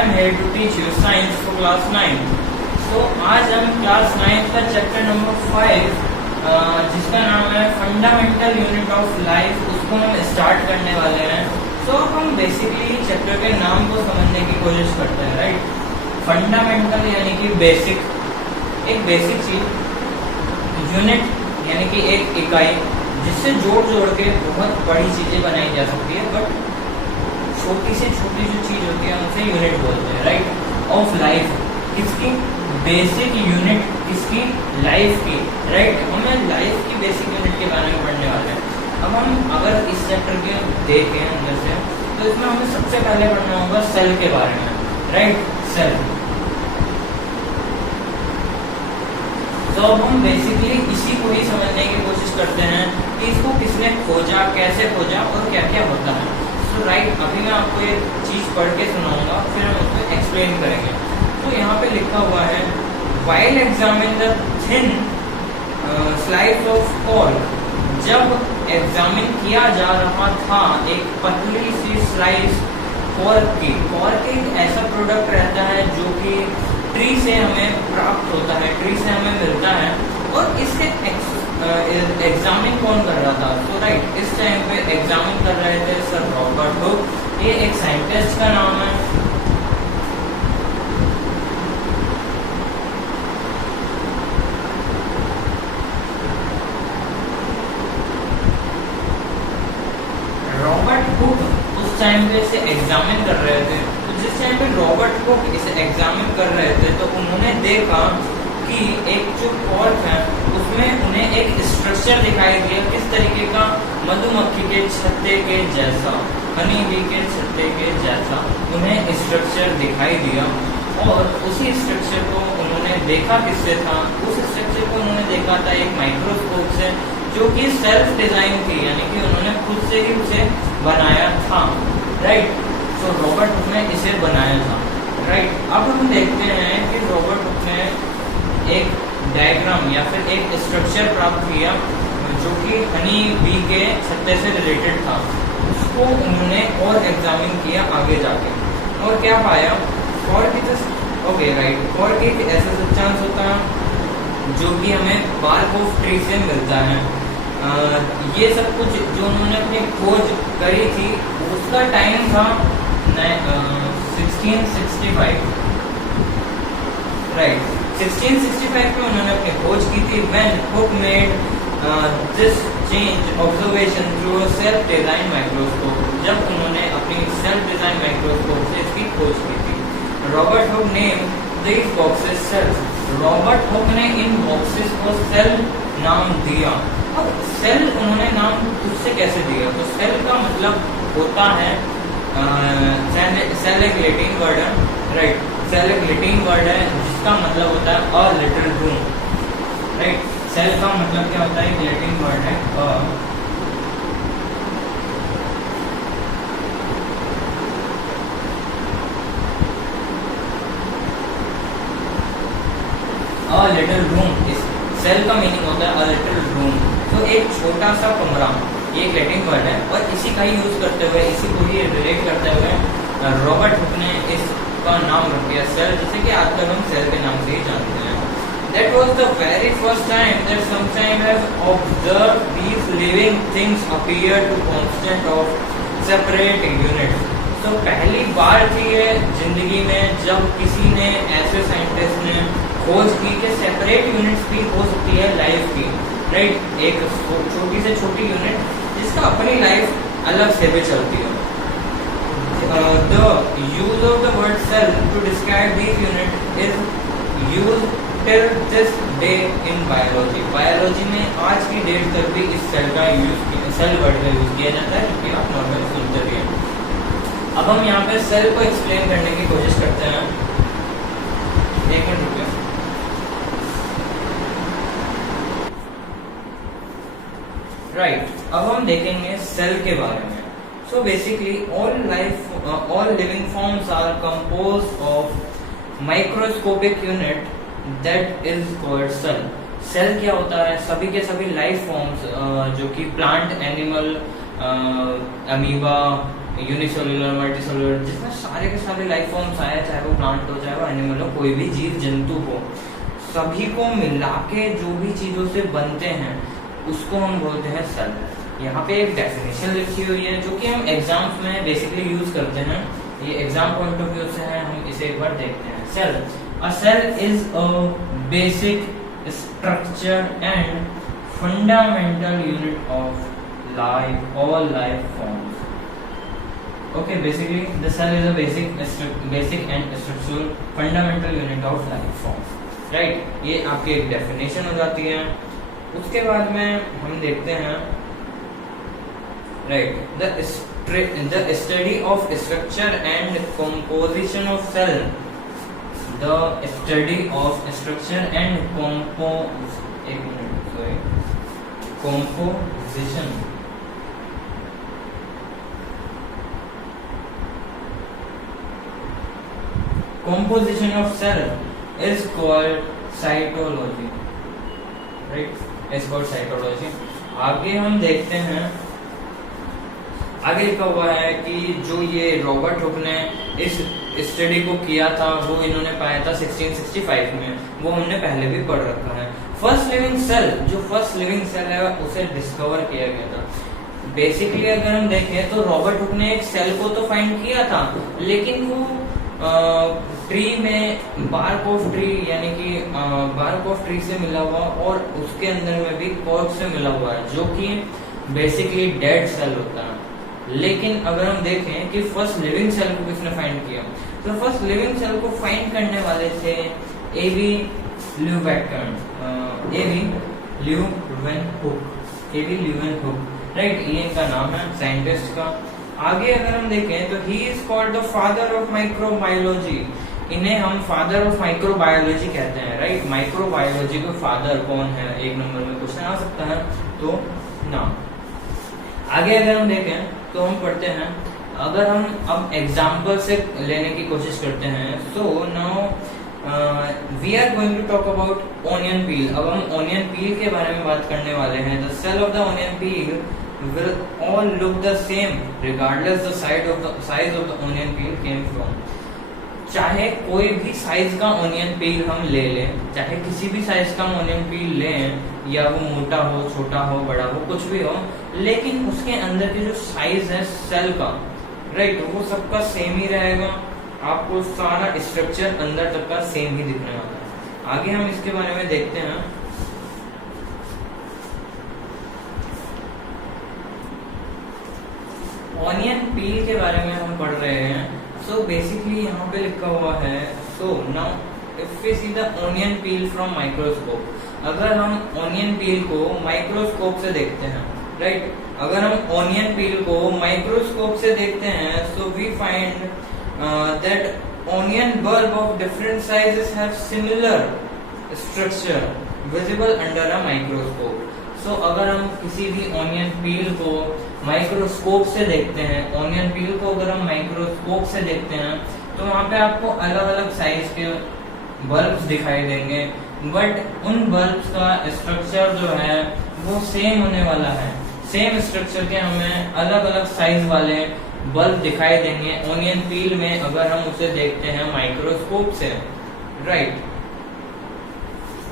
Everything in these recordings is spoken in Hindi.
am here to teach you science for class 9. So आज हम क्लास 9 का चैप्टर नंबर 5 जिसका नाम है फंडामेंटल यूनिट ऑफ लाइफ, उसको हम स्टार्ट करने वाले हैं. तो हम बेसिकली चैप्टर के नाम को समझने की कोशिश करते हैं. राइट, फंडामेंटल यानी कि बेसिक, एक बेसिक चीज, यूनिट यानी कि एक इकाई जिससे जोड़ के बहुत बड़ी चीजें बनाई जा सकती है, बट छोटी से छोटी जो चीज होती है उसे यूनिट बोलते हैं. राइट, ऑफ लाइफ, किसकी बेसिक यूनिट, किसकी लाइफ की. राइट, हमें लाइफ की बेसिक यूनिट के बारे में पढ़ने वाले हैं. अब हम अगर इस चैप्टर के देखें अंदर से, तो इसमें हमें सबसे पहले पढ़ना होगा सेल के बारे में. Right, cell. तो अब हम बेसिकली इसी को ही समझने की कोशिश करते हैं कि इसको किसने खोजा, कैसे खोजा और क्या क्या होता है. तो राइट, अभी मैं आपको एक चीज पढ़ के सुनाऊंगा, फिर हम उसको एक्सप्लेन करेंगे. तो यहाँ पे लिखा हुआ है, while examine the thin slice of cork. जब एग्जामिन किया जा रहा था एक पतली सी स्लाइस कॉर्क की. कॉर्क एक ऐसा प्रोडक्ट रहता है जो कि ट्री से हमें प्राप्त होता है, ट्री से हमें मिलता है, और इससे एग्जामिन कौन कर रहा था. तो राइट, इस टाइम पे एग्जामिन कर रहे थे सर रॉबर्ट हुक. ये एक साइंटिस्ट का नाम है. रॉबर्ट हुक उस टाइम पे इसे एग्जामिन कर रहे थे. तो जिस टाइम पे रॉबर्ट हुक इसे एग्जामिन कर रहे थे, तो उन्होंने देखा कि एक जो कॉर्क है उसमें उन्हें एक स्ट्रक्चर दिखाई दिया, किस तरीके का, मधुमक्खी के छत्ते के जैसा, हनी बी के छत्ते के जैसा उन्हें स्ट्रक्चर दिखाई दिया. और उसी स्ट्रक्चर को उन्होंने देखा किससे था, उस स्ट्रक्चर को उन्होंने देखा था एक माइक्रोस्कोप से, जो कि सेल्फ डिजाइन थी, यानी कि उन्होंने खुद से ही उसे बनाया था. राइट, तो रॉबर्ट हुक ने इसे बनाया था. राइट, अब हम देखते हैं कि रॉबर्ट हुक ने एक डायग्राम या फिर एक स्ट्रक्चर प्राप्त किया जो कि हनी बी के छत्ते से रिलेटेड था. उसको उन्होंने और एग्जामिन किया आगे जाके, और क्या पाया, ओके राइट, कॉर्क एक ऐसा सब्सटेंस होता है जो कि हमें बार्क ऑफ ट्री से मिलता है. ये सब कुछ जो उन्होंने अपनी खोज करी थी उसका टाइम था 1665. राइट, 1665 में उन्होंने अपनी खोज की थी. When hook made this change observation through a self design microscope. जब उन्होंने अपनी सेल्फ डिजाइन माइक्रोस्कोप से इसकी खोज की थी. Robert Hooke name these boxes cells. Robert Hooke ने इन बॉक्सेस को सेल नाम दिया. अब सेल उन्होंने नाम खुद से कैसे दिया, तो सेल का मतलब होता है, सेल एक लैटिन वर्ड है. राइट, सेल एक लैटिन वर्ड है जिसका मतलब होता है a little room. Right, cell का मतलब क्या होता है, एक लैटिन वर्ड है अ लिटिल रूम. इस सेल का मीनिंग होता है अ लिटिल रूम. तो एक छोटा सा कमरा, ये एक लैटिन वर्ड है, और इसी का यूज करते हुए, इसी को ही रिलेट करते हुए रॉबर्ट हुक ने इसका नाम रख दिया सेल, जैसे कि आजकल हम सेल के नाम से ही जानते हैं. That was the very first time that sometime have observed these living things appear to constant of separate units. तो पहली बार थी ये जिंदगी में जब किसी ने, ऐसे साइंटिस्ट ने खोज की कि सेपरेट यूनिट्स भी हो सकती है लाइफ की. राइट, एक छोटी से छोटी यूनिट जिसका अपनी लाइफ अलग से भी चलती है. The use of the word cell to describe these units is used till this day in biology. Biology में आज की डेट तक भी इस सेल का यूज, सेल वर्ड का यूज किया जाता है, जो कि आप नॉर्मल सुनते भी हैं. अब हम यहाँ पे सेल को एक्सप्लेन करने की कोशिश करते हैं. एक मिनट रुकिए. राइट, अब हम देखेंगे सेल के बारे में. So basically all living forms are composed of microscopic unit that is called cell. Cell क्या होता है, सभी के सभी लाइफ फॉर्म्स जो कि plant, animal amoeba, unicellular, multicellular, जिसमें सारे के सारे लाइफ फॉर्म्स आए, चाहे वो प्लांट हो, चाहे वो एनिमल हो, कोई भी जीव जंतु हो, सभी को मिला के जो भी चीजों से बनते हैं उसको हम बोलते हैं सेल। यहाँ पे एक डेफिनेशन लिखी हुई है जो कि हम एग्जाम्स में बेसिकली यूज करते हैं, ये एग्जाम पॉइंट ऑफ व्यू से है, हम इसे एक बार देखते हैं। Cell, a cell is a basic structure and fundamental unit of life, all life forms. Okay, basically the cell is a basic and structural fundamental unit of life forms, right. ये आपकी एक डेफिनेशन हो जाती है। उसके बाद में हम देखते हैं, right, the study of structure and composition of cell, the study of structure and composition of cell is called cytology, right? is called cytology। आगे हम देखते हैं, आगे लिखा हुआ है कि जो ये रॉबर्ट हुक ने इस स्टडी को किया था वो इन्होंने पाया था 1665 में, वो हमने पहले भी पढ़ रखा है। फर्स्ट लिविंग सेल, जो फर्स्ट लिविंग सेल है उसे डिस्कवर किया गया था। बेसिकली अगर हम देखें तो रॉबर्ट हुक ने एक सेल को तो फाइंड किया था, लेकिन वो ट्री में बार्क ऑफ ट्री, यानी कि बार्क ऑफ ट्री से मिला हुआ और उसके अंदर में भी कॉर्क से मिला हुआ है, जो कि बेसिकली डेड सेल होता है। लेकिन अगर हम देखें कि फर्स्ट लिविंग सेल को किसने फाइंड किया, तो फर्स्ट लिविंग सेल को फाइंड करने वाले थे एवी ल्यूवेंहुक, राइट, ये इनका नाम है साइंटिस्ट का। आगे अगर हम देखें तो he is called the father of microbiology, इन्हें हम फादर ऑफ माइक्रोबायोलॉजी कहते हैं, राइट। माइक्रोबायोलॉजी का फादर कौन है, एक नंबर में क्वेश्चन आ सकता है, तो ना। आगे अगर हम देखें तो हम पढ़ते हैं, अगर हम अब एग्जाम्पल से लेने की कोशिश करते हैं, so now we are going to talk about onion peel. अब हम ऑनियन पील के बारे में बात करने वाले हैं। The cell of the onion peel will all look the same regardless the size of the onion peel came from। चाहे कोई भी साइज का ऑनियन पील हम ले लें, चाहे किसी भी साइज का ऑनियन पील लें, या वो मोटा हो, छोटा हो, बड़ा हो, कुछ भी हो, लेकिन उसके अंदर की जो साइज है सेल का, राइट, वो सबका सेम ही रहेगा। आपको सारा स्ट्रक्चर अंदर तक का सेम ही दिखने वाला है। आगे हम इसके बारे में देखते हैं। ऑनियन पील के बारे में हम पढ़ रहे हैं। सो बेसिकली यहाँ पे लिखा हुआ है, so now if we see the onion peel from microscope, अगर हम ऑनियन पील को माइक्रोस्कोप से देखते हैं, राइट, अगर हम ऑनियन पील को माइक्रोस्कोप से देखते हैं, so we find that onion bulb of different sizes have similar structure visible under a microscope. So अगर हम किसी भी ऑनियन पील को माइक्रोस्कोप से देखते हैं, ऑनियन पील को अगर हम माइक्रोस्कोप से देखते हैं, तो वहाँ पे आपको अलग अलग साइज के बल्ब्स दिखाई देंगे, बट उन बल्ब्स का स्ट्रक्चर जो है वो सेम होने वाला है। सेम स्ट्रक्चर के हमें अलग अलग साइज वाले बल्ब दिखाई देंगे ऑनियन पील में, अगर हम उसे देखते हैं माइक्रोस्कोप से, राइट।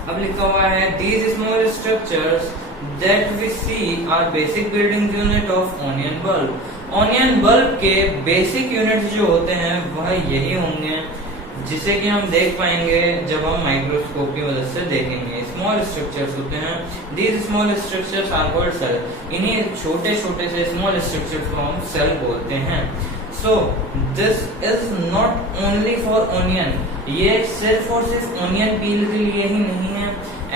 अब लिखा हुआ है, these small structures that we see are basic building unit of onion bulb। Onion bulb के बेसिक यूनिट्स जो होते हैं वह यही होंगे, जिसे कि हम देख पाएंगे जब हम माइक्रोस्कोप की मदद से देखेंगे। स्मॉल स्ट्रक्चर्स होते हैं, these small structures are called cell. इन्हीं छोटे छोटे से स्मॉल स्ट्रक्चर्स को हम सेल बोलते हैं। So this is not only for onion, ये सिर्फ और सिर्फ ऑनियन पील के लिए ही नहीं है,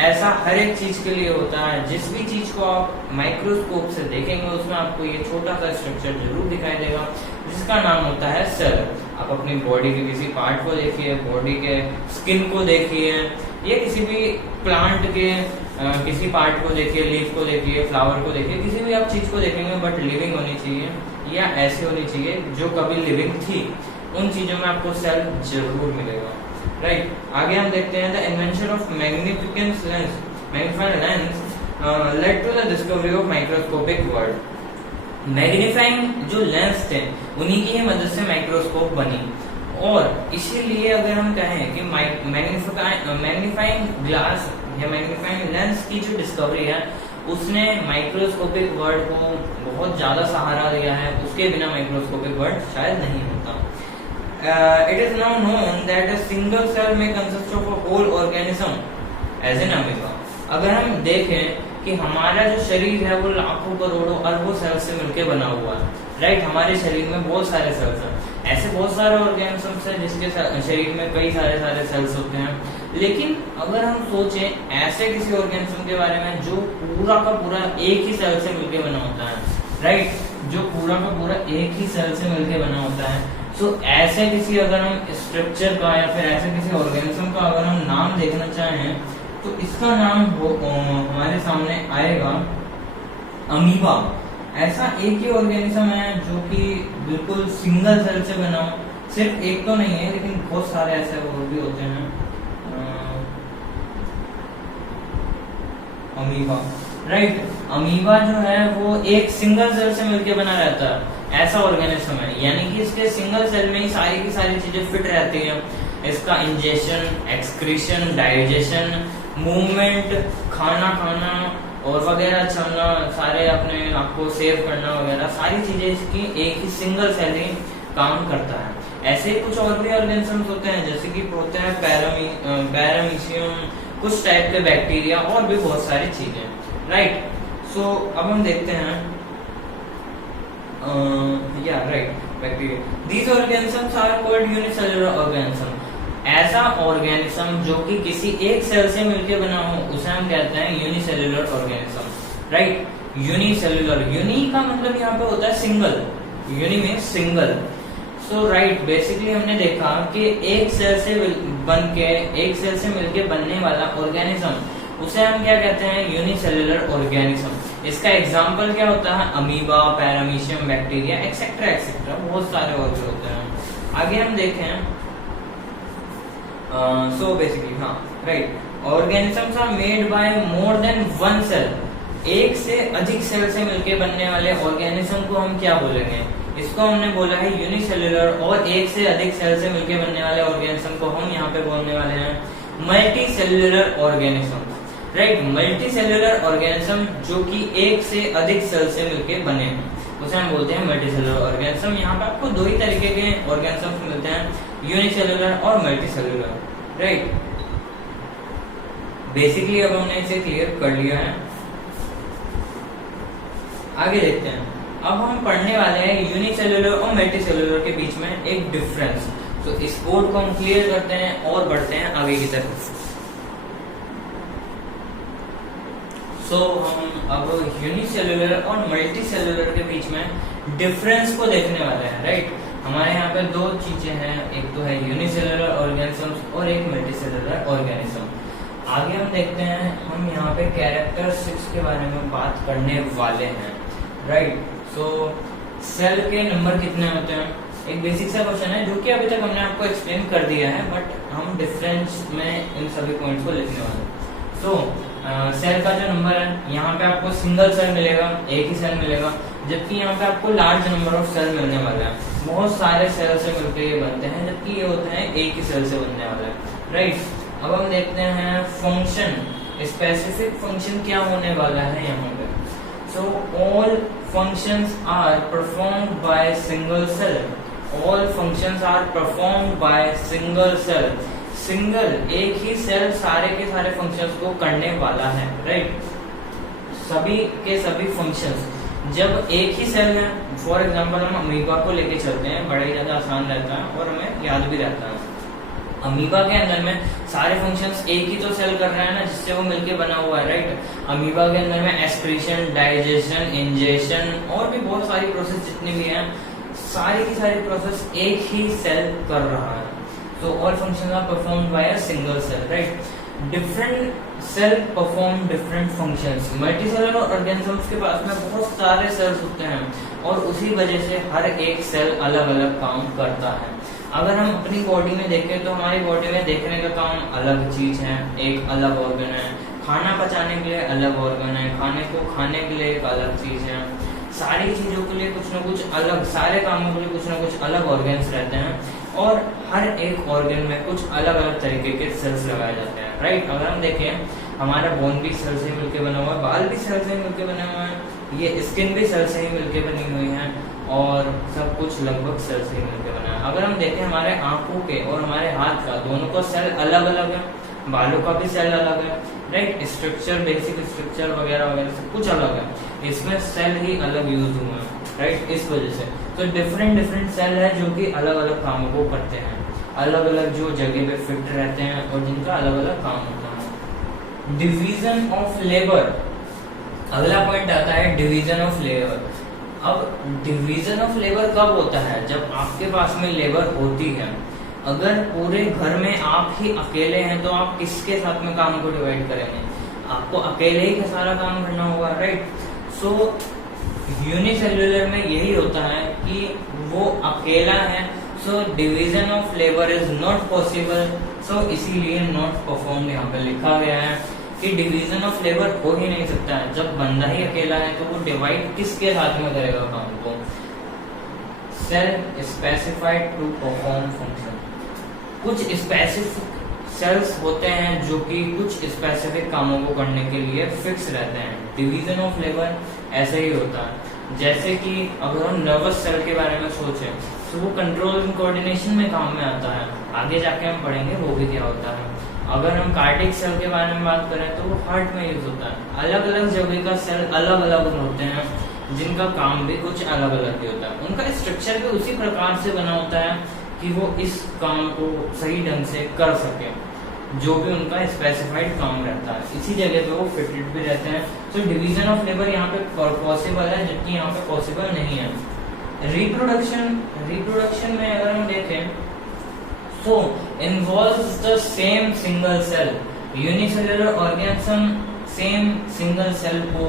ऐसा हर एक चीज के लिए होता है। जिस भी चीज को आप माइक्रोस्कोप से देखेंगे उसमें आपको ये छोटा सा स्ट्रक्चर जरूर दिखाई देगा, जिसका नाम होता है सेल। आप अपनी बॉडी के किसी पार्ट को देखिए, बॉडी के स्किन को देखिए, या किसी भी प्लांट के किसी पार्ट को देखिए, लीफ को देखिए, फ्लावर को देखिए, किसी भी आप चीज को देखेंगे, बट लिविंग होनी चाहिए या ऐसी होनी चाहिए जो कभी लिविंग थी, उन चीजों में आपको सेल जरूर मिलेगा, राइट। आगे हम देखते हैं, the invention of magnificence lens, magnifying lens led to the discovery of microscopic world. Magnifying जो लेंस थे उन्हीं की ही मदद से माइक्रोस्कोप बनी। और इसीलिए अगर हम कहें कि मैग्नीफाइंग ग्लास या मैग्नीफाइंग लेंस की जो डिस्कवरी है उसने माइक्रोस्कोपिक वर्ड को बहुत ज्यादा सहारा दिया है, उसके बिना माइक्रोस्कोपिक वर्ड शायद नहीं होता। It is now known that a single cell may consist of a whole organism as an amoeba। अगर हम देखें कि हमारा जो शरीर है वो लाखों करोड़ों अरबों सेल से मिलकर बना हुआ है, राइट। हमारे शरीर में बहुत सारे सेल्स हैं, ऐसे बहुत सारे ऑर्गेनिजम्स हैं जिसके शरीर में कई सारे सेल्स होते हैं। लेकिन अगर हम सोचें ऐसे किसी ऑर्गेनिज्म के बारे में जो पूरा का पूरा एक ही सेल से मिलकर बना होता है, राइट, जो पूरा का पूरा एक ही सेल से मिलकर बना होता है, तो ऐसे किसी अगर हम स्ट्रक्चर का या फिर ऐसे किसी ऑर्गेनिज्म का अगर हम नाम देखना चाहें तो इसका नाम हमारे सामने आएगा अमीबा। ऐसा एक ही ऑर्गेनिज्म है जो कि बिल्कुल सिंगल सेल से बना हो, सिर्फ एक तो नहीं है लेकिन बहुत सारे ऐसे और भी होते हैं। Amoeba, right. अमीबा जो है वो एक सिंगल सेल से मिलकर बना रहता है, ऐसा ऑर्गेनिज्म है, यानी कि इसके सिंगल सेल में ही सारी की सारी चीजें फिट रहती हैं। इसका इंजेशन, एक्सक्रीशन, डाइजेशन, मूवमेंट, खाना खाना और वगैरह, चलना, सारे अपने आप को सेव करना वगैरह सारी चीजें इसकी एक ही सिंगल सेल ही काम करता है। ऐसे कुछ और भी ऑर्गेनिजम्स होते हैं जैसे कि होते हैं पैरामीशियम, कुछ टाइप के बैक्टीरिया और भी बहुत सारी चीजें, राइट। सो अब हम देखते हैं bacteria. These organisms are called unicellular organism। ऐसा ऑर्गेनिज्म जो कि किसी एक सेल से मिलकर बना हो उसे हम कहते हैं unicellular organism, right. Unicellular, uni का मतलब यहाँ पे होता है सिंगल, यूनि में सिंगल। सो राइट, बेसिकली हमने देखा कि एक सेल से मिलके बनने वाला ऑर्गेनिज्म उसे हम क्या कहते हैं, यूनिसेल्युलर ऑर्गेनिज्म। इसका एग्जांपल क्या होता है, amoeba, paramecium, bacteria, etcetera etcetera, बहुत सारे और भी होते हैं। आगे हम देखें, so basically right, organisms are made by more than one cell. एक से अधिक सेल से मिलके बनने वाले ऑर्गेनिज्म को हम क्या बोलेंगे, इसको हमने बोला है यूनिसेल्युलर। और एक से अधिक सेल से मिलके बनने वाले ऑर्गेनिज्म को हम यहाँ पे बोलने वाले हैं multi cellular organism, right. Multi cellular organism जो कि एक से अधिक सेल से मिलके बने हैं उसे हम बोलते हैं मल्टी सेल्युलर ऑर्गेनिज्म। यहाँ पे आपको दो ही तरीके के ऑर्गेनिज्म मिलते हैं, यूनिसेल्युलर और मल्टी सेल्युलर, राइट। बेसिकली अब हमने इसे क्लियर कर लिया है। आगे देखते हैं, अब हम पढ़ने वाले हैं यूनिसेल्युलर और मल्टीसेल्युलर के बीच में एक डिफरेंस। तो इस कोड को हम क्लियर करते हैं और बढ़ते हैं आगे की तरफ। सो हम अब यूनिसेल्युलर और मल्टीसेल्युलर के बीच में डिफरेंस को देखने वाले हैं, राइट। हमारे यहाँ पे दो चीजें हैं, एक तो है यूनिसेल्युलर ऑर्गेनिजम्स और एक मल्टीसेल्युलर ऑर्गेनिज्म। आगे हम देखते हैं, हम यहाँ पे कैरेक्टरिस्टिक्स के बारे में बात करने वाले हैं, राइट। सो सेल के नंबर कितने होते हैं, एक बेसिक सा क्वेश्चन है जो कि अभी तक हमने आपको एक्सप्लेन कर दिया है, बट हम डिफरेंस में इन सभी पॉइंट्स को लिखने वाले हैं। सो सेल का जो नंबर है, यहाँ पे आपको सिंगल सेल मिलेगा, एक ही सेल मिलेगा, जबकि यहाँ पे आपको लार्ज नंबर ऑफ सेल मिलने वाला है, बहुत सारे सेल से मिलकर ये बनते हैं, जबकि ये होते हैं एक ही सेल से बनने वाला है, राइट। अब हम देखते हैं फंक्शन, स्पेसिफिक फंक्शन क्या होने वाला है यहाँ पे। So all functions are performed by single cell, all functions are performed by single cell. Single, एक ही सेल सारे के सारे फंक्शंस को करने वाला है, राइट। सभी के सभी फंक्शंस, जब एक ही सेल है, फॉर एग्जांपल हम अमीबा को लेके चलते हैं, बड़ा ही ज्यादा आसान रहता है और हमें याद भी रहता है। अमीबा के अंदर में सारे फंक्शंस एक ही तो सेल कर रहा है ना, जिससे वो मिलके बना हुआ है, राइट। अमीबा के अंदर में एक्सक्रीशन, डाइजेशन, इंजेशन और भी बहुत सारी प्रोसेस जितनी भी हैं, सारी की सारी प्रोसेस एक ही सेल कर रहा है। तो all functions are performed by a single cell, right. Different cell perform different functions. Multicellular organisms के पास में बहुत सारे सेल्स होते हैं और उसी वजह से हर एक सेल अलग अलग काम करता है। अगर हम अपनी बॉडी में देखें तो हमारी बॉडी में देखने का काम अलग चीज है, एक अलग ऑर्गन है। खाना पचाने के लिए अलग ऑर्गन है, खाने को खाने के लिए एक अलग चीज है। सारी चीजों के लिए कुछ ना कुछ अलग, सारे कामों के लिए कुछ ना कुछ अलग ऑर्गन्स रहते हैं, और हर एक ऑर्गन में कुछ अलग अलग तरीके के सेल्स लगाए जाते हैं, राइट। अगर हम देखें, हमारा बोन भी सेल से मिलकर बना हुआ है, बाल भी सेल से मिलकर बने हुए हैं, ये स्किन भी सेल से ही मिलकर बनी हुई है, और सब कुछ लगभग सेल से ही मिलकर बना है। अगर हम देखें हमारे आंखों के और हमारे हाथ का, दोनों का सेल अलग अलग है, बालों का भी सेल अलग है, राइट। स्ट्रक्चर, बेसिक स्ट्रक्चर वगैरह वगैरह सब कुछ अलग है, इसमें सेल ही अलग यूज हुए हैं, राइट। इस वजह से तो डिफरेंट सेल है जो कि अलग अलग कामों को करते हैं, अलग अलग जो जगह पे फिट रहते हैं और जिनका अलग अलग काम होता है। डिवीजन ऑफ लेबर, अगला पॉइंट आता है डिवीजन ऑफ लेबर। अब डिवीजन ऑफ लेबर कब होता है? जब आपके पास में लेबर होती है। अगर पूरे घर में आप ही अकेले हैं तो आप किसके साथ में काम को डिवाइड करेंगे? आपको अकेले ही का सारा काम करना होगा, राइट। सो यूनिसेल्युलर में यही होता है कि वो अकेला है, so division of labour is not possible, so इसीलिए नॉट परफॉर्म यहाँ पे लिखा गया है कि डिवीजन ऑफ लेबर हो ही नहीं सकता है। जब बंदा ही अकेला है तो वो डिवाइड किसके साथ में करेगा काम को? Cell specified to perform function. कुछ स्पेसिफिक सेल्स होते हैं जो कि कुछ स्पेसिफिक कामों को करने के लिए फिक्स रहते हैं। डिवीजन ऑफ लेबर ऐसे ही होता है। जैसे कि अगर हम नर्वस सेल के बारे में सोचें तो वो कंट्रोल एंड कोऑर्डिनेशन में काम में आता है, आगे जाके हम पढ़ेंगे वो भी क्या होता है। अगर हम कार्डियक सेल के बारे में बात करें तो वो हार्ट में यूज होता है। अलग अलग जगह का सेल अलग अलग होते हैं जिनका काम भी कुछ अलग अलग ही होता है। उनका स्ट्रक्चर भी उसी प्रकार से बना होता है कि वो इस काम को सही ढंग से कर सके, जो भी उनका स्पेसिफाइड काम रहता है, इसी जगह पे वो फिटेड भी रहते हैं। तो डिवीजन ऑफ लेबर यहाँ पे पॉसिबल है, जबकि यहाँ पे पॉसिबल नहीं है। रिप्रोडक्शन में अगर हम देखें तो involves the same single cell. Unicellular organism same single cell को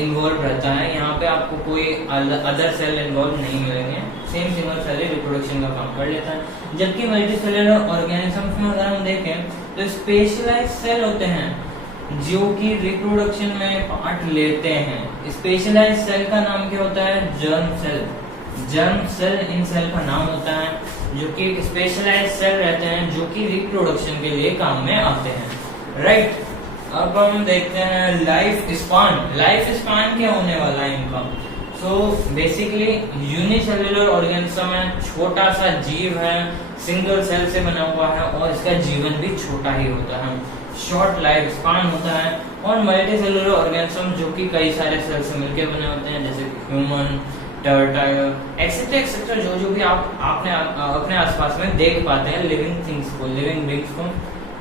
इन्वॉल्व रहता है। यहाँ पे आपको कोई अदर सेल इन्वॉल्व नहीं मिलेंगे, सेम सिंगल सेल रिप्रोडक्शन का काम कर लेता है। जबकि मल्टीसेलुलर ऑर्गेनिजम्स में अगर हम देखें तो स्पेशलाइज्ड सेल होते हैं जो कि रिप्रोडक्शन में पार्ट लेते हैं। स्पेशलाइज्ड सेल का नाम क्या होता है? Germ cell. जर्म सेल इन सेल का नाम होता है जो कि स्पेशलाइज्ड सेल रहते हैं जो कि रिप्रोडक्शन के लिए काम में आते हैं, राइट। अब हम देखते हैं लाइफ स्पान। लाइफ स्पान क्या होने वाला है इनका? सो बेसिकली यूनिसेल्युलर ऑर्गेनिज्म है, छोटा सा जीव है, सिंगल सेल से बना हुआ है और इसका जीवन भी छोटा ही होता है, शॉर्ट लाइफ स्पान होता है। और मल्टीसेल्युलर ऑर्गेनिज्म जो कि कई सारे सेल से मिलकर बने होते हैं, जैसे ह्यूमन, टर्टल एक्सेट्रा एक्सेट्रा, जो भी आप अपने आसपास में देख पाते हैं लिविंग थिंग्स को, लिविंग बींग्स को,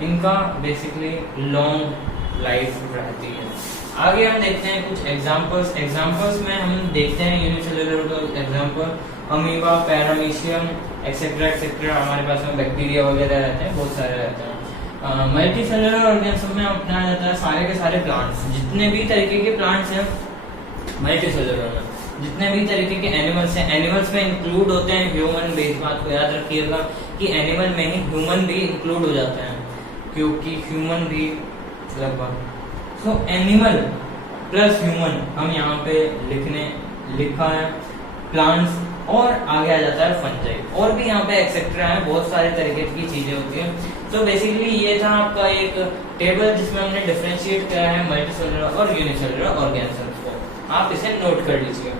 इनका बेसिकली लॉन्ग लाइफ रहती है। आगे हम देखते हैं कुछ एग्जांपल्स में हम देखते हैं यूनिसेल्युलर का example amoeba, paramecium etcetera etcetera. हमारे पास में बैक्टीरिया वगैरह रहते हैं, बहुत सारे रहते हैं। मल्टीसेल्युलर ऑर्गेनिज्म में अपनाया जाता है सारे के सारे प्लांट्स, जितने भी तरीके के प्लांट्स हैं मल्टीसेल्युलर में, जितने भी तरीके के एनिमल्स हैं, एनिमल्स में इंक्लूड होते हैं ह्यूमन भी। इस बात को याद रखिएगा कि एनिमल में ही ह्यूमन भी इंक्लूड हो जाते हैं, क्योंकि ह्यूमन भी लगभग, सो एनिमल प्लस ह्यूमन हम यहाँ पे लिखा है प्लांट्स, और आगे आ जाता है फंजाई, और भी यहाँ पे एक्सेट्रा है, बहुत सारे तरीके की चीजें होती हैं। तो बेसिकली ये था आपका एक टेबल जिसमें हमने डिफरेंशिएट किया है मल्टीसेल्युलर और यूनिसेल्युलर ऑर्गेनिजम्स को। आप इसे नोट कर लीजिए।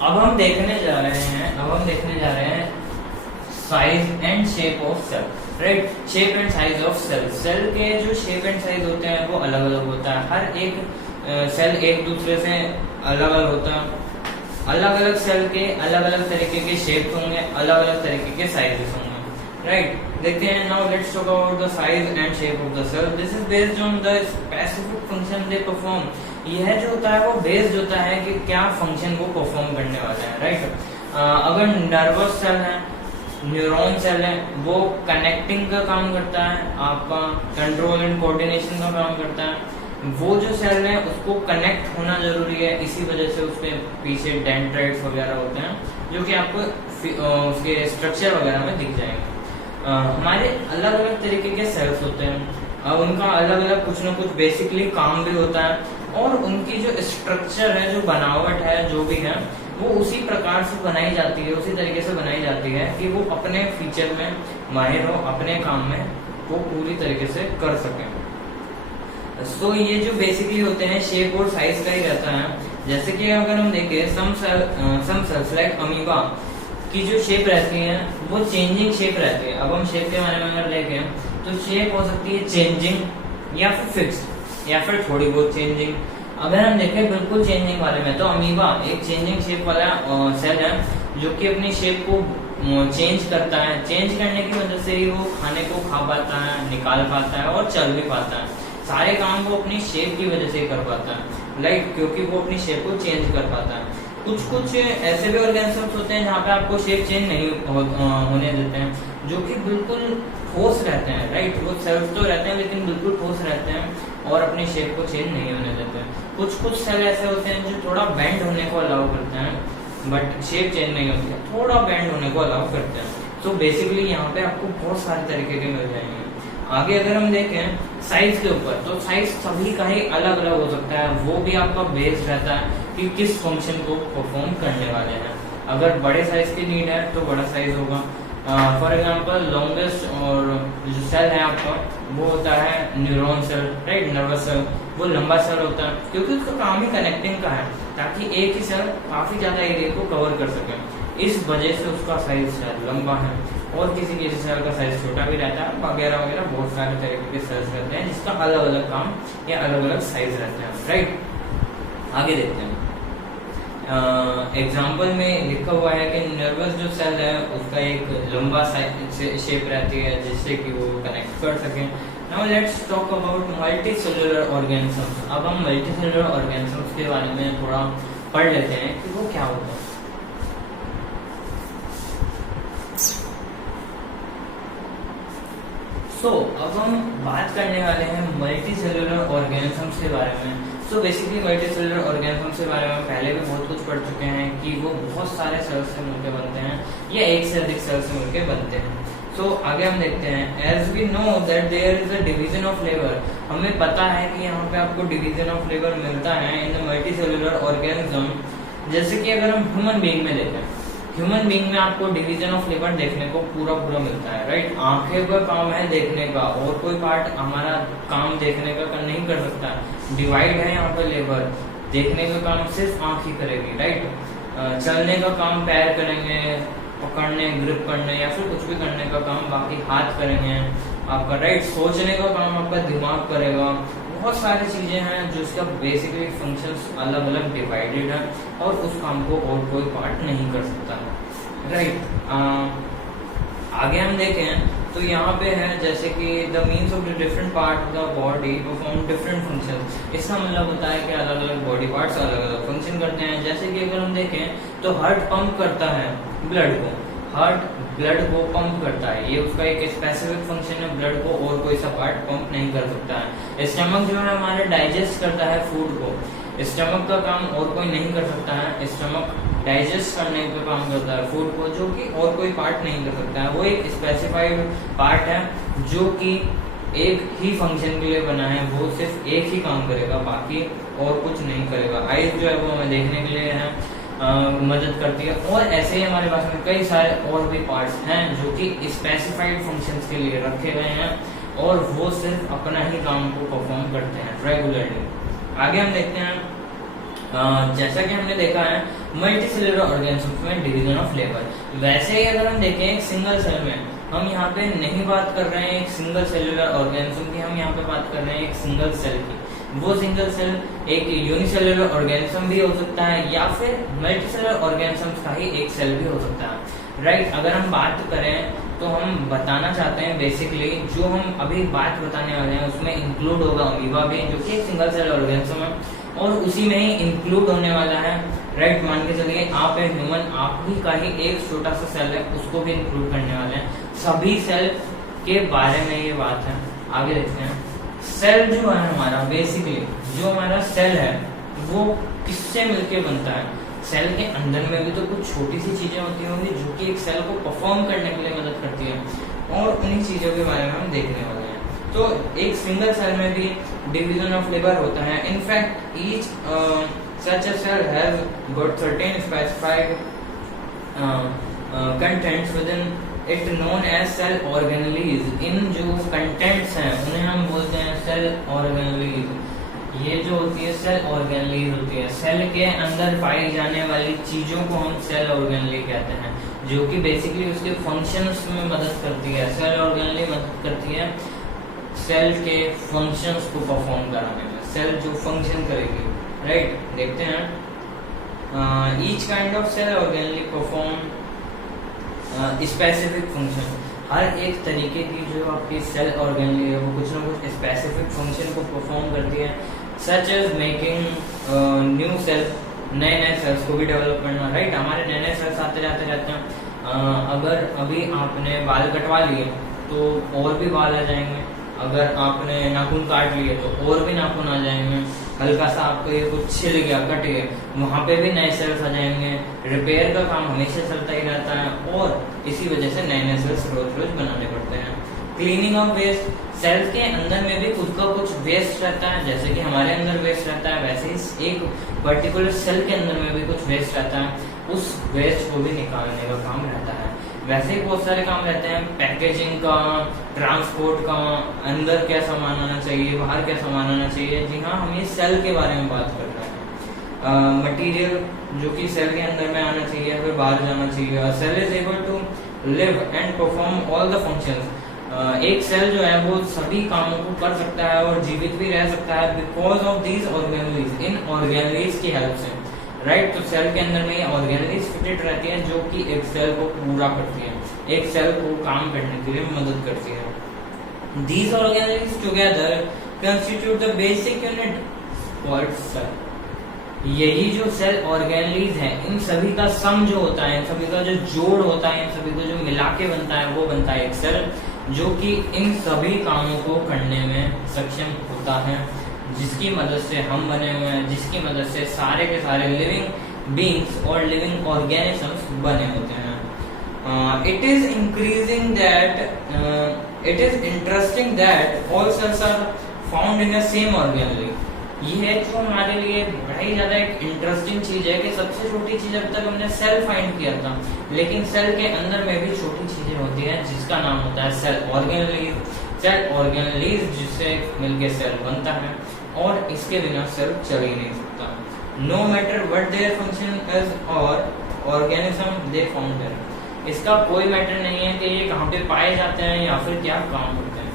अब हम देखने जा रहे हैं size and shape of cell, right. Shape and size of cell. Cell के जो शेप एंड साइज होते हैं वो अलग अलग होता है। हर एक सेल एक दूसरे से अलग अलग होता है। अलग अलग सेल के अलग अलग तरीके के शेप होंगे, अलग अलग तरीके के साइजेस होंगे, राइट। देखते हैं now let's talk about the size and shape of the cell. This is based on the specific function they perform. यह जो होता है वो बेस्ड होता है कि क्या फंक्शन वो परफॉर्म करने वाला है, राइट। अगर नर्वस सेल है, न्यूरॉन सेल है, वो कनेक्टिंग का काम करता है, आपका कंट्रोल एंड कोऑर्डिनेशन का काम करता है। वो जो सेल है उसको कनेक्ट होना जरूरी है, इसी वजह से उसके पीछे डेंड्राइट्स वगैरह होते हैं जो कि आपको उसके स्ट्रक्चर वगैरह में दिख जाएंगे। हमारे अलग अलग तरीके के सेल्स होते हैं। उनका अलग अलग कुछ ना कुछ बेसिकली काम भी होता है, और उनकी जो स्ट्रक्चर है, जो बनावट है, जो भी है, वो उसी प्रकार से बनाई जाती है, उसी तरीके से बनाई जाती है कि वो अपने फीचर में माहिर हो, अपने काम में वो पूरी तरीके से कर सकें। सो ये जो बेसिकली होते हैं शेप और साइज का ही रहता है। जैसे कि अगर हम देखें सम सेल्स लाइक अमीबा की जो शेप रहती है वो चेंजिंग शेप रहती है। अब हम शेप के बारे में अगर देखें तो शेप हो सकती है चेंजिंग या फिर फिक्स्ड या फिर थोड़ी बहुत चेंजिंग। अगर हम देखें बिल्कुल चेंजिंग वाले में तो अमीबा एक चेंजिंग शेप वाला सेल है जो कि अपनी शेप को चेंज करता है। चेंज करने की वजह से ही वो खाने को खा पाता है, निकाल पाता है और चल भी पाता है। सारे काम वो अपनी शेप की वजह से ही कर पाता है, लाइक क्योंकि वो अपनी शेप को चेंज कर पाता है। कुछ ऐसे भी ऑर्गेनिजम्स होते हैं जहाँ पे आपको शेप चेंज नहीं होने देते हैं, जो कि बिल्कुल ठोस रहते हैं, राइट। वो सेल्स तो रहते हैं लेकिन बिल्कुल ठोस रहते हैं और अपनी शेप को चेंज नहीं होने देते हैं। कुछ सेल ऐसे होते हैं जो थोड़ा बेंड होने को अलाउ करते हैं बट शेप चेंज नहीं होती है, थोड़ा बेंड होने को अलाउ करते हैं। तो बेसिकली यहाँ पे आपको बहुत सारे तरीके के मिल जाएंगे। आगे अगर हम देखें साइज के ऊपर तो साइज सभी का ही अलग अलग हो सकता है, वो भी आपका बेस्ड रहता है कि किस फंक्शन को परफॉर्म करने वाले हैं। अगर बड़े साइज की नीड है तो बड़ा साइज होगा। फॉर एग्जांपल लॉन्गेस्ट और जो सेल है आपका वो होता है neuron cell, right, nervous cell. वो लंबा सेल होता है क्योंकि उसका काम ही कनेक्टिंग का है, ताकि एक ही सेल काफी ज्यादा एरिया को कवर कर सके। इस वजह से उसका साइज लंबा है और किसी किसी सेल का साइज छोटा भी रहता है, वगैरह वगैरह बहुत सारे तरीके के सेल्स रहते हैं जिसका अलग अलग काम या अलग अलग साइज रहते हैं, राइट। आगे देखते हैं। एग्जाम्पल में लिखा हुआ है कि नर्वस जो सेल है उसका एक लंबा शेप रहती है जिससे कि वो कनेक्ट कर सके। Now let's talk about multi cellular organisms. अब हम मल्टी सेलुलर ऑर्गेनिजम्स के बारे में थोड़ा पढ़ लेते हैं कि वो क्या होता है। अब हम बात करने वाले हैं मल्टी सेलुलर ऑर्गेनिजम्स के बारे में। बेसिकली मल्टी सेलुलर ऑर्गेनिजम्स के बारे में पहले भी बहुत कुछ पढ़ चुके हैं कि वो बहुत सारे सेल्स से मिलकर बनते हैं या एक से अधिक सेल्स से मिलकर बनते हैं। आगे हम देखते हैं। As we know that there is a division of labour. हमें पता है कि यहाँ पे आपको डिवीजन ऑफ लेबर मिलता है in the multi cellular organism. जैसे कि अगर हम ह्यूमन बीइंग में देखें, ह्यूमन बीइंग में आपको डिवीजन ऑफ लेबर देखने को पूरा मिलता है, राइट। आंखें का काम है देखने का, और कोई पार्ट हमारा काम देखने का नहीं कर सकता। डिवाइड है यहाँ पर लेबर, देखने का काम सिर्फ आंख ही करेगी, राइट। चलने का काम पैर करेंगे, पकड़ने, ग्रिप करने या फिर कुछ भी करने का काम बाकी हाथ करेंगे आपका, राइट। सोचने का काम आपका दिमाग करेगा। बहुत सारी चीजें हैं जो इसका बेसिकली फंक्शंस अलग अलग डिवाइडेड है और उस काम को और कोई पार्ट नहीं कर सकता, राइट। आगे हम देखें तो यहाँ पे है जैसे कि the means of the different part of the body perform different function. इसका मतलब होता है कि अलग अलग बॉडी पार्ट्स अलग अलग फंक्शन करते हैं। जैसे कि अगर हम देखें तो हार्ट पंप करता है ब्लड को, हार्ट ब्लड को पंप करता है, ये उसका एक स्पेसिफिक फंक्शन है। ब्लड को और कोई सा पार्ट पंप नहीं कर सकता है। स्टमक जो है हमारे डाइजेस्ट करता है फूड को, स्टमक का काम और कोई नहीं कर सकता है। स्टमक डाइजेस्ट करने पे काम करता है फूड को, जो कि और कोई पार्ट नहीं कर सकता है। वो एक स्पेसिफाइड पार्ट है जो कि एक ही फंक्शन के लिए बना है, वो सिर्फ एक ही काम करेगा, बाकी और कुछ नहीं करेगा। आइज जो है वो हमें देखने के लिए है, मदद करती है। और ऐसे ही हमारे पास में कई सारे और भी पार्ट्स हैं जो कि स्पेसिफाइड फंक्शंस के लिए रखे गए हैं और वो सिर्फ अपना ही काम को परफॉर्म करते हैं रेगुलरली। आगे हम देखते हैं, जैसा कि हमने देखा है मल्टी सेलुलर ऑर्गेनिजम्स में डिवीजन ऑफ लेबर। वैसे ही अगर हम देखें एक सिंगल सेल में, हम यहाँ पे नहीं बात कर रहे हैं एक सिंगल सेलुलर ऑर्गेनिज्म की, हम यहाँ पे बात कर रहे हैं एक सिंगल सेल की। वो सिंगल सेल एक यूनिसेलुलर ऑर्गेनिज्म भी हो सकता है या फिर मल्टीसेलुलर ऑर्गेनिजम्स का ही एक सेल भी हो सकता है, राइट। अगर हम बात करें तो हम बताना चाहते हैं बेसिकली जो हम अभी बात बताने वाले हैं उसमें इंक्लूड होगा अमीबा भी, जो कि एक सिंगल सेल ऑर्गेनिज्म है और उसी में ही इंक्लूड होने वाला है, राइट। मान के चलिए आप है ह्यूमन, आप ही का ही एक छोटा सा सेल है, उसको भी इंक्लूड करने वाले हैं। सभी सेल के बारे में ये बात है। आगे देखते हैं। सेल जो है हमारा बेसिकली जो हमारा सेल है वो किससे मिलके बनता है। सेल के अंदर में भी तो कुछ छोटी सी चीजें होती होंगी जो कि एक सेल को परफॉर्म करने के लिए मदद करती है और उन्हीं चीजों के बारे में हम देखने वाले हैं। तो एक सिंगल सेल में भी डिवीजन ऑफ लेबर होता है. In fact each such a cell has got certain specified contents within it known as cell organelles. इन जो कंटेंट्स हैं उन्हें हम बोलते हैं सेल ऑर्गेनेलीज. ये जो होती है सेल ऑर्गेनेलीज होती है, सेल के अंदर पाई जाने वाली चीजों को हम सेल ऑर्गेनेली कहते हैं, जो कि बेसिकली उसके फंक्शंस में मदद करती है. सेल ऑर्गेनेली मदद करती है सेल के फंक्शंस को परफॉर्म कराने में. सेल जो फंक्शन करेगी, राइट, देखते हैं. Each kind of cell organelle perform specific function. हर एक तरीके की जो आपकी सेल ऑर्गेनेली है वो कुछ ना कुछ स्पेसिफिक फंक्शन को परफॉर्म करती है, such as making new cell, नए नए सेल्स को भी डेवलप करना, राइट. हमारे नए नए सेल्स आते जाते रहते हैं. अगर अभी आपने बाल कटवा लिए तो और भी बाल आ जाएंगे. अगर आपने नाखून काट लिए तो और भी नाखून आ जाएंगे. हल्का सा आपको ये कुछ छिल गया, कट गया, वहां पे भी नए सेल्स आ जाएंगे. रिपेयर का काम हमेशा चलता ही रहता है और इसी वजह से नए नए सेल्स रोज रोज बनाने पड़ते हैं. Cleaning of waste. सेल के अंदर में भी खुद का कुछ वेस्ट रहता है, जैसे कि हमारे अंदर वेस्ट रहता है वैसे ही एक पर्टिकुलर सेल के अंदर में भी कुछ वेस्ट रहता है. उस वेस्ट को भी निकालने का काम रहता है. वैसे ही बहुत सारे काम रहते हैं, पैकेजिंग का, ट्रांसपोर्ट का, अंदर क्या सामान आना चाहिए, बाहर क्या सामान आना चाहिए. जी हाँ, हम ये सेल के बारे में बात कर रहे हैं. मटेरियल जो कि सेल के अंदर में आना चाहिए फिर बाहर जाना चाहिए. Cell is able to live and perform all the functions. एक सेल जो है वो सभी कामों को कर सकता है और जीवित भी रह सकता है because of these organelles. In organelles की हेल्प से, राइट. तो सेल के अंदर में ये ऑर्गेनेलीज फिटेड रहती हैं जो कि एक सेल को पूरा करती है, एक सेल को काम करने के लिए मदद करती है. These organelles together constitute the basic unit called cell. यही जो सेल ऑर्गेनेलीज है, इन सभी का सम जो होता है, इन सभी का जो जोड़ होता है, इन सभी को जो मिला के बनता है वो बनता है एक सेल, जो कि इन सभी कामों को करने में सक्षम होता है, जिसकी मदद से हम बने हुए हैं, जिसकी मदद से सारे के सारे लिविंग बीइंग्स और लिविंग ऑर्गेनिजम्स बने होते हैं. It is interesting that all cells are found in the same organelle. ये जो हमारे लिए बड़ा ही ज्यादा एक इंटरेस्टिंग चीज है कि सबसे छोटी चीज अब तक हमने सेल फाइंड किया था, लेकिन सेल के अंदर में भी छोटी चीजें होती हैं जिसका नाम होता है सेल ऑर्गेनेलीज. सेल ऑर्गेनेलीज जिससे मिलके सेल बनता है और इसके बिना सेल चल ही नहीं सकता. No matter what their function is और ऑर्गेनिज्म दे फाउंड देयर. इसका कोई मैटर नहीं है कि ये कहाँ पे पाए जाते हैं या फिर क्या काम करते हैं,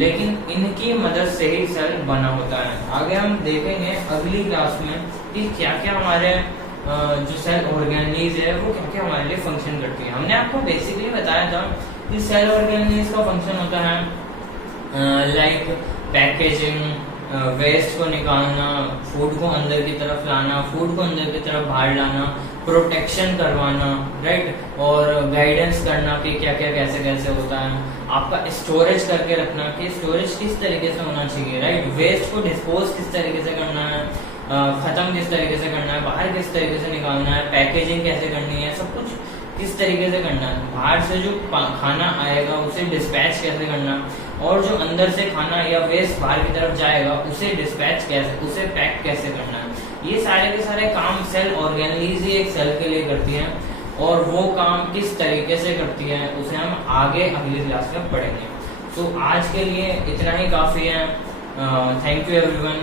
लेकिन इनकी मदद से ही सेल बना होता है. आगे हम देखेंगे अगली क्लास में कि क्या क्या हमारे जो सेल ऑर्गेनेलीज है वो क्या क्या हमारे लिए फंक्शन करती है. हमने आपको बेसिकली बताया था कि सेल ऑर्गेनेलीज का फंक्शन होता है लाइक पैकेजिंग, वेस्ट को निकालना, फूड को अंदर की तरफ लाना, फूड को अंदर की तरफ बाहर लाना, प्रोटेक्शन करवाना, राइट, और गाइडेंस करना कि क्या क्या कैसे कैसे होता है. आपका स्टोरेज करके रखना कि स्टोरेज किस तरीके से होना चाहिए, राइट. वेस्ट को डिस्पोज किस तरीके से करना है, खत्म किस तरीके से करना है, बाहर किस तरीके से निकालना है, पैकेजिंग कैसे करनी है, सब कुछ किस तरीके से करना है. बाहर से जो खाना आएगा उसे डिस्पैच कैसे करना, और जो अंदर से खाना या वेस्ट बाहर की तरफ जाएगा उसे डिस्पैच कैसे, उसे पैक कैसे करना है. ये सारे के सारे काम सेल ऑर्गेनेलीज ही एक सेल के लिए करती हैं, और वो काम किस तरीके से करती है उसे हम आगे अगली क्लास में पढ़ेंगे. तो आज के लिए इतना ही काफी है. Thank you everyone.